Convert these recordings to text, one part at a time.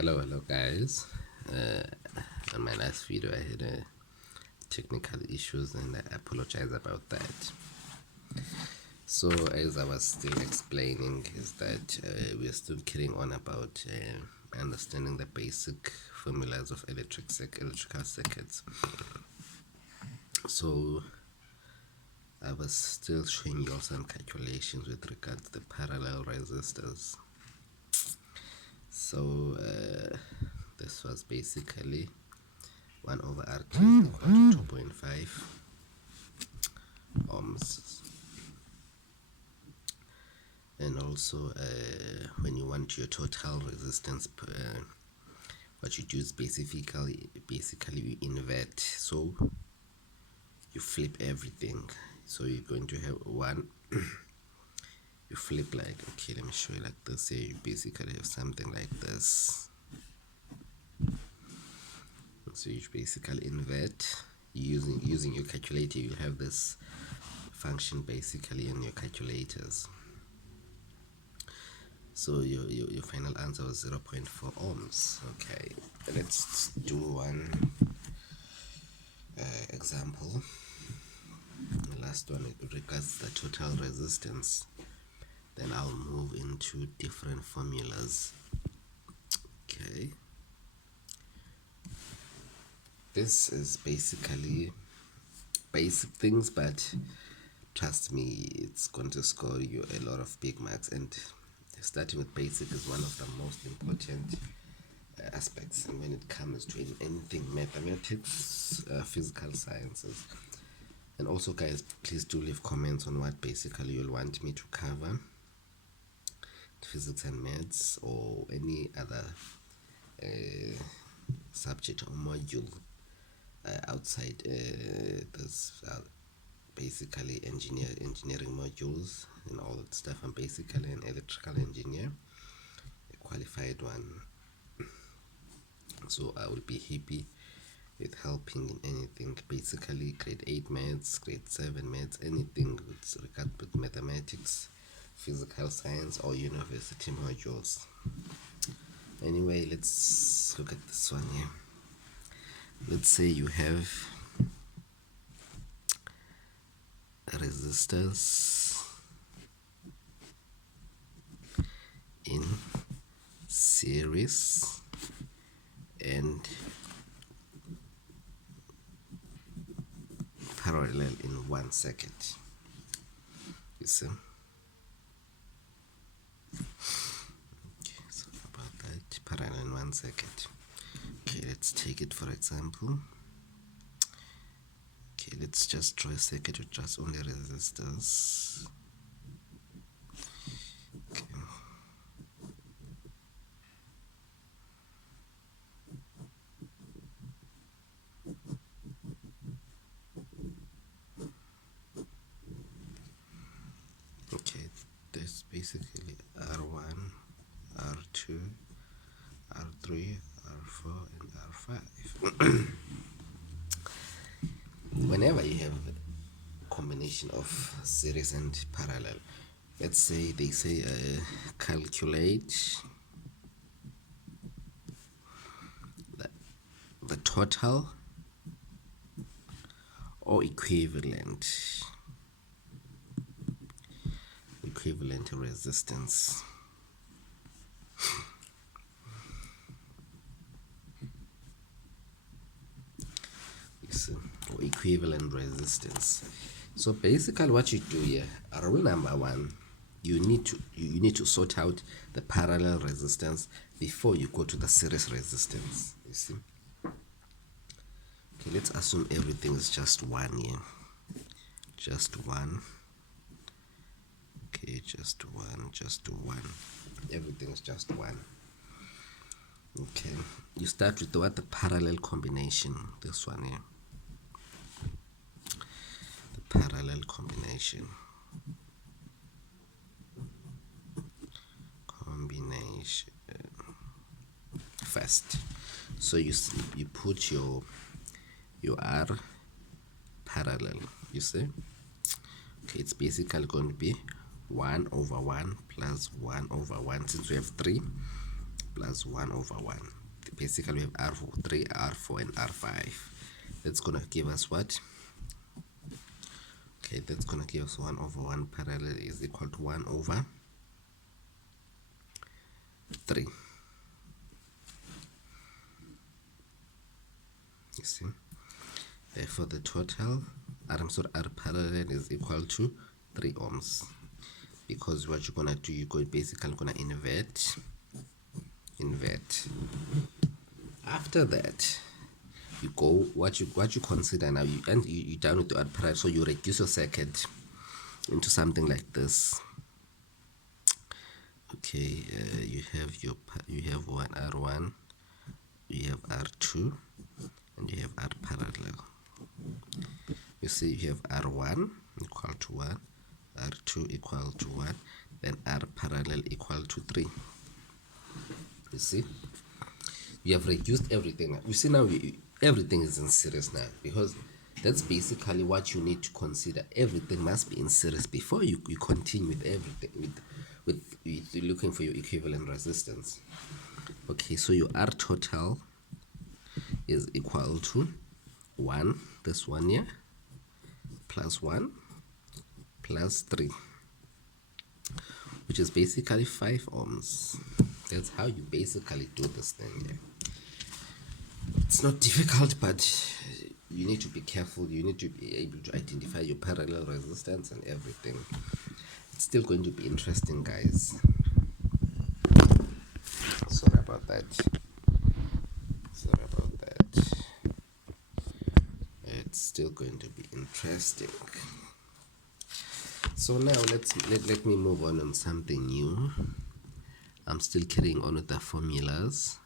Hello guys. On my last video I had technical issues and I apologize about that. So as I was still explaining is that we're still carrying on about understanding the basic formulas of electrical circuits. So I was still showing you all some calculations with regards to the parallel resistors. So this was basically 1 over RT is equal to 2.5 ohms. And also when you want your total resistance, what you do is basically you invert. So you flip everything. So you're going to have one you flip like, okay, let me show you like this. Here you basically have something like this. So you basically invert using your calculator. You have this function basically in your calculators. So your final answer was 0.4 ohms. Okay, let's do one example. The last one regards the total resistance. Then I'll move into different formulas. Okay, this is basically basic things, but trust me, it's going to score you a lot of big marks. And starting with basic is one of the most important aspects when it comes to anything mathematics, physical sciences. And also guys, please do leave comments on what basically you'll want me to cover, physics and maths or any other subject or module outside this basically engineering modules and all that stuff. I'm basically an electrical engineer, a qualified one, so I will be happy with helping in anything, basically grade 8 maths, grade 7 maths, anything with regard with mathematics, physical science or university modules. Anyway, let's look at this one here. Let's say you have resistors in series and parallel in 1 circuit. You see? Okay, so about that, parallel in 1 circuit. Okay, let's take it for example. Okay, let's just draw a circuit with just only resistors. Okay. Okay, that's basically R1, R2, R3, R4, and R5. Whenever you have a combination of series and parallel, let's say they say calculate the total or equivalent resistance. You see, or equivalent resistance. So basically what you do here, rule number 1, you need to sort out the parallel resistance before you go to the series resistance. You see. Okay, let's assume everything is just 1 here. Just 1. Okay, just one. Everything is just 1. Okay, you start with what? The parallel combination. This one here. The parallel combination. First. So you put your R parallel. You see? Okay, it's basically going to be 1 over 1 plus 1 over 1. Since we have 3, plus 1 over 1. Basically we have R3, R4 and R5. That's gonna give us what? Okay, that's gonna give us 1 over 1 parallel is equal to 1 over 3. You see? Therefore the total R parallel is equal to 3 ohms. Because what you're gonna do, you're basically gonna invert. After that, you go what you consider now. You done with the odd parallel, so you reduce your circuit into something like this. Okay, you have one R1, you have R2, and you have R parallel. You see, you have R1 equal to 1, R2 equal to 1, then R parallel equal to 3. You see, you have reduced everything. You see now, everything is in series now, because that's basically what you need to consider. Everything must be in series before you continue with everything, with looking for your equivalent resistance. Okay, so your R total is equal to 1, this one here, plus 1, plus 3, which is basically 5 ohms. That's how you basically do this thing here. It's not difficult, but you need to be careful. You need to be able to identify your parallel resistance and everything. It's still going to be interesting, guys. Sorry about that. It's still going to be interesting. So now let me move on something new. I'm still carrying on with the formulas.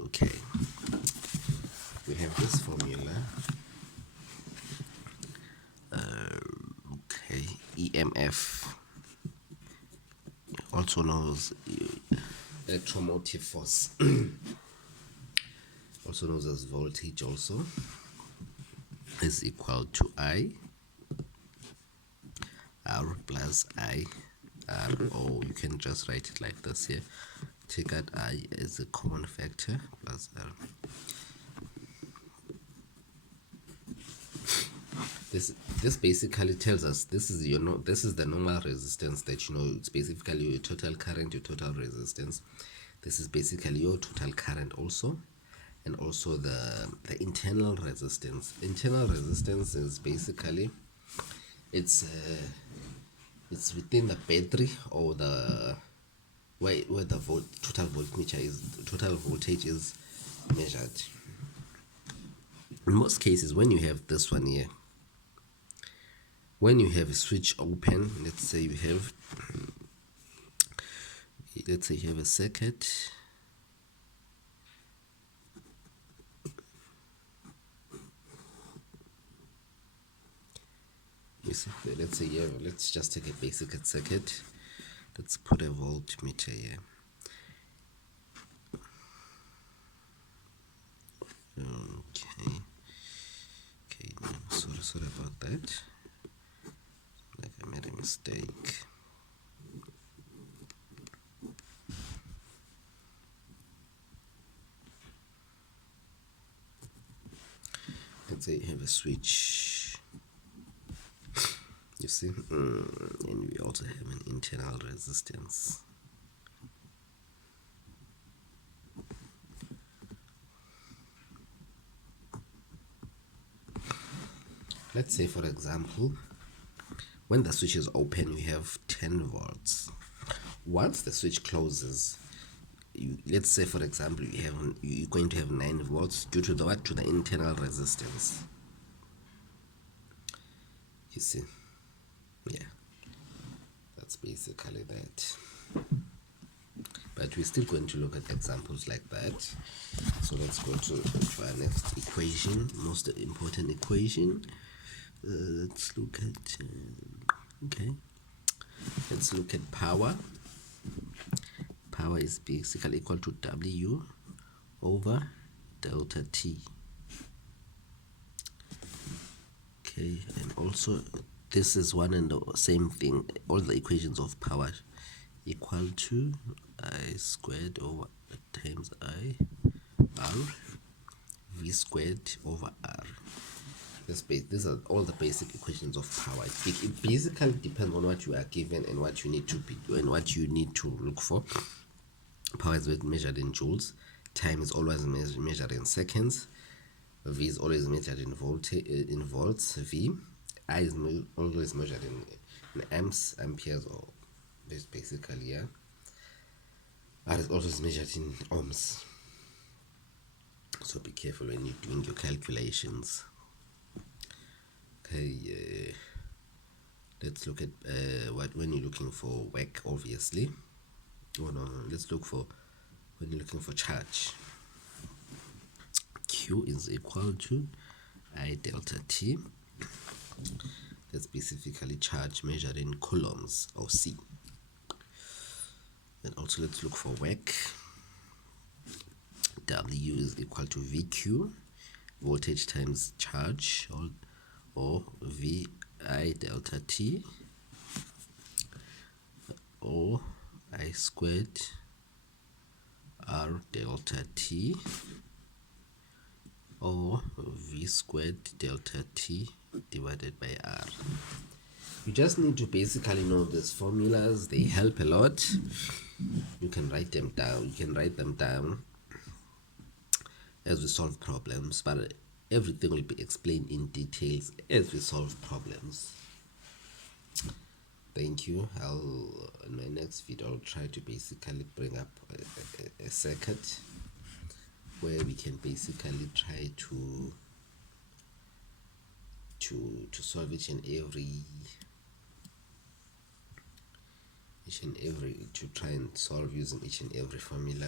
Okay, we have this formula. Okay, EMF, also known as electromotive force, also known as voltage, also is equal to I R plus I R, or you can just write it like this here. Take out I as a common factor plus R. This basically tells us this is the normal resistance that it's basically your total current, your total resistance. This is basically your total current also, and also the internal resistance. Internal resistance is basically it's within the battery, or the where the total voltage is measured. In most cases, when you have this one here, when you have a switch open, let's say you have a circuit. Let's say let's just take a basic circuit. Let's put a voltmeter here. Okay, no, sorry about that. Like I made a mistake. Let's say you have a switch, you see, and we also have an internal resistance. Let's say, for example, when the switch is open, you have 10 volts. Once the switch closes, let's say, for example, you're going to have 9 volts due to the internal resistance. You see, yeah, that's basically that. But we're still going to look at examples like that. So let's go to our next equation, most important equation. Let's look at let's look at power. Power is basically equal to W over delta T. Okay, and also this is one and the same thing. All the equations of power equal to I squared over times I r v squared over r. These are all the basic equations of power. It basically depends on what you are given and what you need to be and what you need to look for. Power is measured in joules. Time is always measured in seconds. V is always measured in volts. V. I is always measured in amperes, or this basically, yeah. R is always measured in ohms. So be careful when you're doing your calculations. Okay, let's look at what when you're looking for work, obviously. Oh no, let's look for when you're looking for charge. Q is equal to I delta T. That's specifically charge measured in coulombs, or C. And also let's look for work. W is equal to VQ, voltage times charge, or VI delta T, or I squared R delta T, or V squared delta T divided by R. You just need to basically know these formulas. They help a lot. You can write them down. You can write them down as we solve problems, but everything will be explained in details as we solve problems. Thank you. In my next video, I'll try to basically bring up a circuit where we can basically try to solve each and every to try and solve using each and every formula.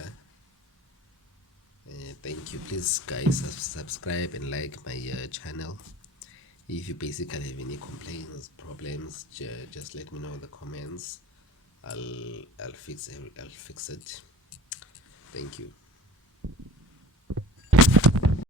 Thank you. Please guys, subscribe and like my channel. If you basically have any complaints, problems, just let me know in the comments. I'll fix it. Thank you.